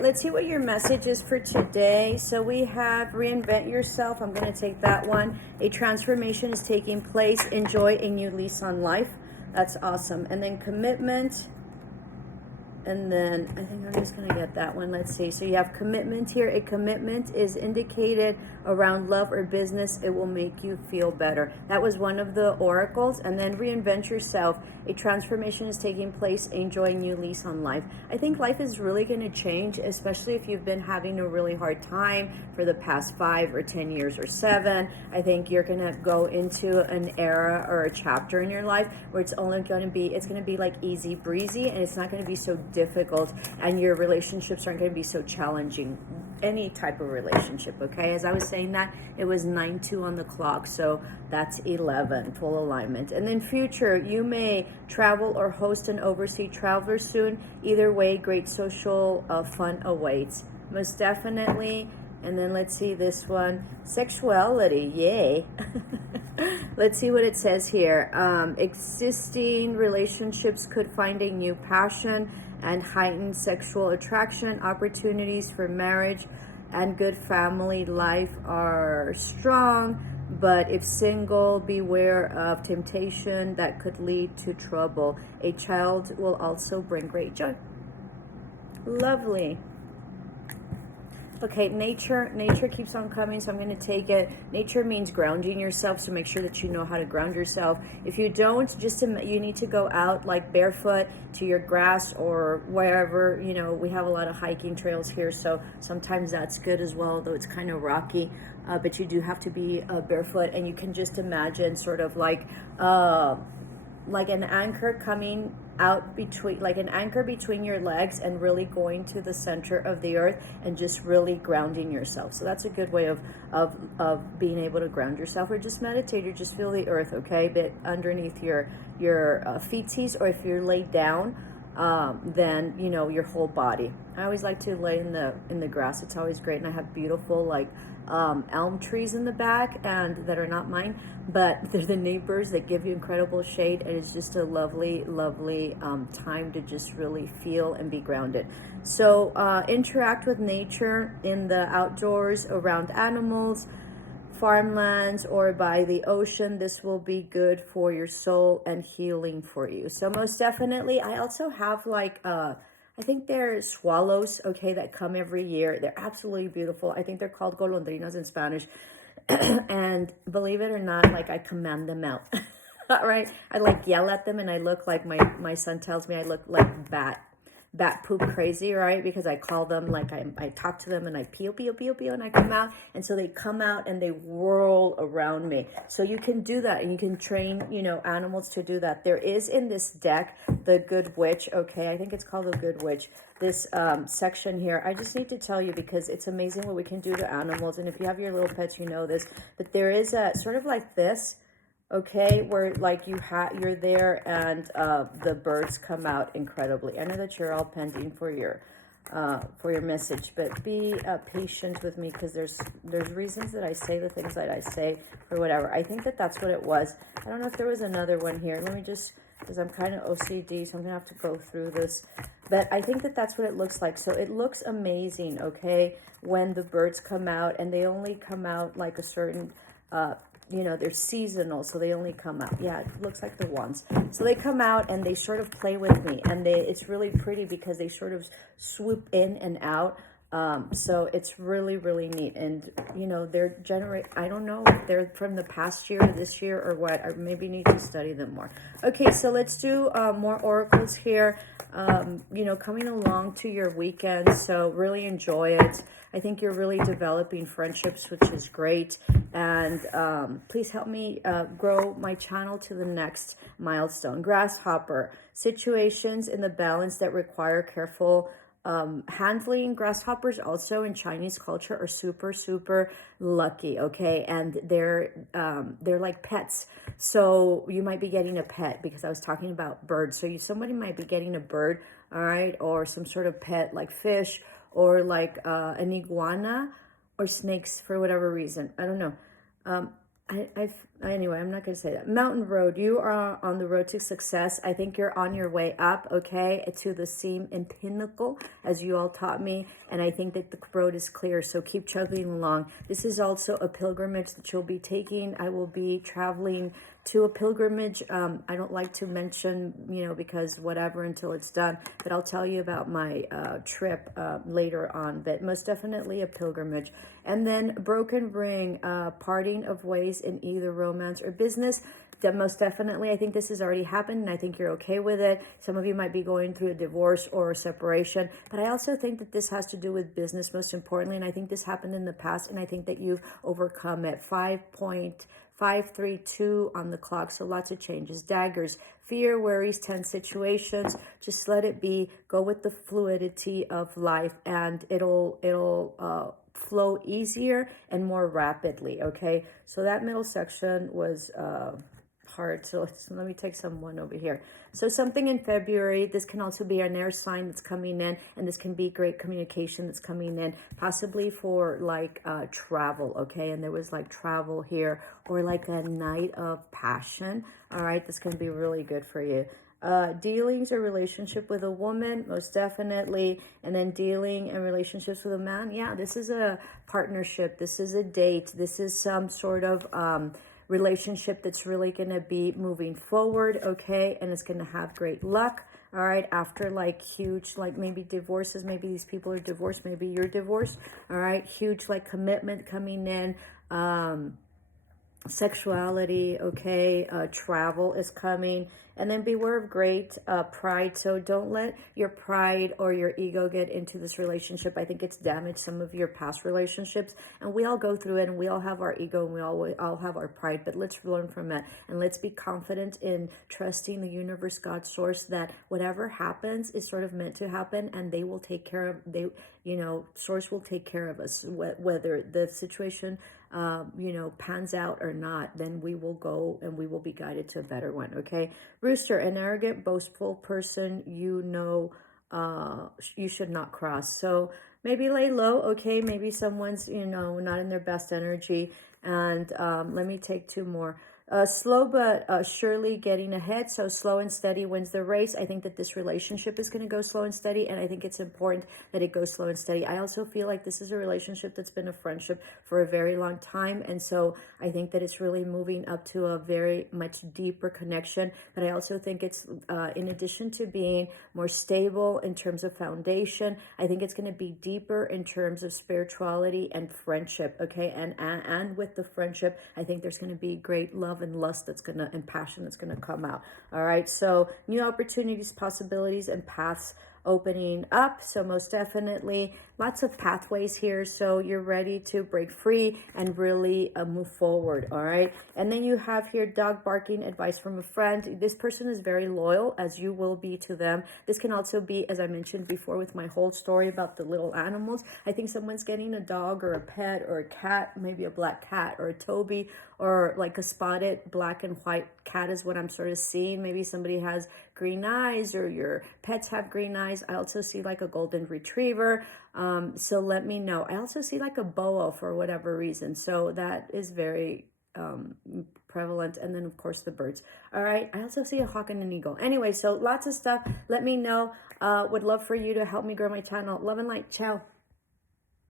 Let's see what your message is for today. So we have reinvent yourself. I'm going to take that one. A transformation is taking place. Enjoy a new lease on life. That's awesome. And then commitment. And then I think I'm just going to get that one. Let's see. So you have commitment here. A commitment is indicated around love or business. It will make you feel better. That was one of the oracles. And then reinvent yourself. A transformation is taking place. Enjoy a new lease on life. I think life is really going to change, especially if you've been having a really hard time for the past 5 or 10 years or 7. I think you're going to go into an era or a chapter in your life where it's only going to be, it's going to be like easy breezy, and it's not going to be so difficult, and your relationships aren't going to be so challenging. Any type of relationship, okay? As I was saying that, it was 9:02 on the clock, so that's 11, full alignment. And then future, you may travel or host an overseas traveler soon. Either way, great social fun awaits. Most definitely. And then let's see this one. Sexuality, yay. Let's see what it says here. Existing relationships could find a new passion and heightened sexual attraction. Opportunities for marriage and good family life are strong, but if single, beware of temptation that could lead to trouble. A child will also bring great joy. Lovely. Okay, nature keeps on coming, so I'm going to take it. Nature means grounding yourself, so make sure that you know how to ground yourself. If you don't, you need to go out like barefoot to your grass or wherever. You know, we have a lot of hiking trails here, so sometimes that's good as well, though it's kind of rocky. But you do have to be barefoot, and you can just imagine sort of like an anchor coming out between, like an anchor between your legs, and really going to the center of the earth and just really grounding yourself. So that's a good way of being able to ground yourself, or just meditate, or just feel the earth, okay, but underneath your feetsies, or if you're laid down, then you know, your whole body. I always like to lay in the grass. It's always great, and I have beautiful like elm trees in the back, and that are not mine, but they're the neighbors that give you incredible shade, and it's just a lovely time to just really feel and be grounded. So interact with nature in the outdoors, around animals, farmlands, or by the ocean. This will be good for your soul and healing for you. So most definitely, I also have like I think they're swallows, okay, that come every year. They're absolutely beautiful. I think they're called golondrinas in Spanish. And believe it or not, like, I command them out. All right, I like yell at them, and I look like my son tells me I look like bat poop crazy, right? Because I call them, like, I talk to them, and I peo, and I come out, and so they come out and they whirl around me. So you can do that, and you can train, you know, animals to do that. There is in this deck the Good Witch, okay? I think it's called the Good Witch. This section here, I just need to tell you, because it's amazing what we can do to animals. And if you have your little pets, you know this, but there is a sort of like this, okay, where like you're there, and the birds come out incredibly. I know that you're all pending for your message, but be patient with me, because there's reasons that I say the things that I say or whatever. I think that that's what it was. I don't know if there was another one here. Let me just, because I'm kind of OCD, so I'm gonna have to go through this, but I think that that's what it looks like. So it looks amazing, okay, when the birds come out, and they only come out like a certain you know, they're seasonal, so they only come out. Yeah, it looks like the ones. So they come out, and they sort of play with me, and it's really pretty because they sort of swoop in and out. So it's really neat. And you know, I don't know if they're from the past year to this year or what. I maybe need to study them more. Okay, so let's do more oracles here. You know, coming along to your weekend, so really enjoy it. I think you're really developing friendships, which is great. And please help me grow my channel to the next milestone. Grasshopper, situations in the balance that require careful handling. Grasshoppers also in Chinese culture are super lucky, okay, and they're like pets. So you might be getting a pet, because I was talking about birds. So somebody might be getting a bird, all right, or some sort of pet like fish, or like an iguana, or snakes, for whatever reason. I don't know. Anyway, I'm not going to say that. Mountain Road, you are on the road to success. I think you're on your way up, okay, to the seam and pinnacle, as you all taught me. And I think that the road is clear, so keep chugging along. This is also a pilgrimage that you'll be taking. I will be traveling to a pilgrimage. I don't like to mention, because whatever until it's done, but I'll tell you about my trip later on, but most definitely a pilgrimage. And then Broken Ring, parting of ways in either romance or business. That most definitely, I think this has already happened, and I think you're okay with it. Some of you might be going through a divorce or a separation, but I also think that this has to do with business most importantly, and I think this happened in the past, and I think that you've overcome it. 5.532 on the clock, so lots of changes. Daggers, fear, worries, tense situations. Just let it be. Go with the fluidity of life, and it'll flow easier and more rapidly. Okay, so that middle section was hard. So let me take someone over here. So something in February, this can also be an air sign that's coming in, and this can be great communication that's coming in, possibly for like travel, okay? And there was like travel here, or like a night of passion. All right, this can be really good for you. Dealings or relationship with a woman, most definitely. And then dealing and relationships with a man. Yeah, this is a partnership. This is a date. This is some sort of relationship that's really going to be moving forward, okay? And it's going to have great luck, all right? After like huge, like maybe divorces, maybe these people are divorced, maybe you're divorced, all right? Huge like commitment coming in, sexuality, okay, travel is coming, and then beware of great pride. So don't let your pride or your ego get into this relationship. I think it's damaged some of your past relationships, and we all go through it, and we all have our ego, and we all have our pride, but let's learn from it, and let's be confident in trusting the universe, God, source, that whatever happens is sort of meant to happen, and they will take care of, source will take care of us, whether the situation pans out or not. Then we will go and we will be guided to a better one, okay? Rooster, an arrogant, boastful person, you should not cross. So maybe lay low, okay? Maybe someone's, not in their best energy. And let me take two more. Slow but surely getting ahead. So slow and steady wins the race. I think that this relationship is going to go slow and steady, and I think it's important that it goes slow and steady. I also feel like this is a relationship that's been a friendship for a very long time, and so I think that it's really moving up to a very much deeper connection. But I also think it's, in addition to being more stable in terms of foundation, I think it's going to be deeper in terms of spirituality and friendship, okay? And with the friendship, I think there's going to be great love and lust and passion that's going to come out. All right, so new opportunities, possibilities, and paths opening up. So most definitely lots of pathways here, so you're ready to break free and really move forward. All right, and then you have here dog barking, advice from a friend. This person is very loyal, as you will be to them. This can also be, as I mentioned before with my whole story about the little animals, I think someone's getting a dog or a pet or a cat, maybe a black cat or a Toby, or like a spotted black and white cat is what I'm sort of seeing. Maybe somebody has green eyes, or your pets have green eyes. I also see like a golden retriever. So let me know. I also see like a boa for whatever reason. So that is very prevalent. And then of course the birds. All right, I also see a hawk and an eagle. Anyway, so lots of stuff. Let me know. Would love for you to help me grow my channel. Love and light. Ciao.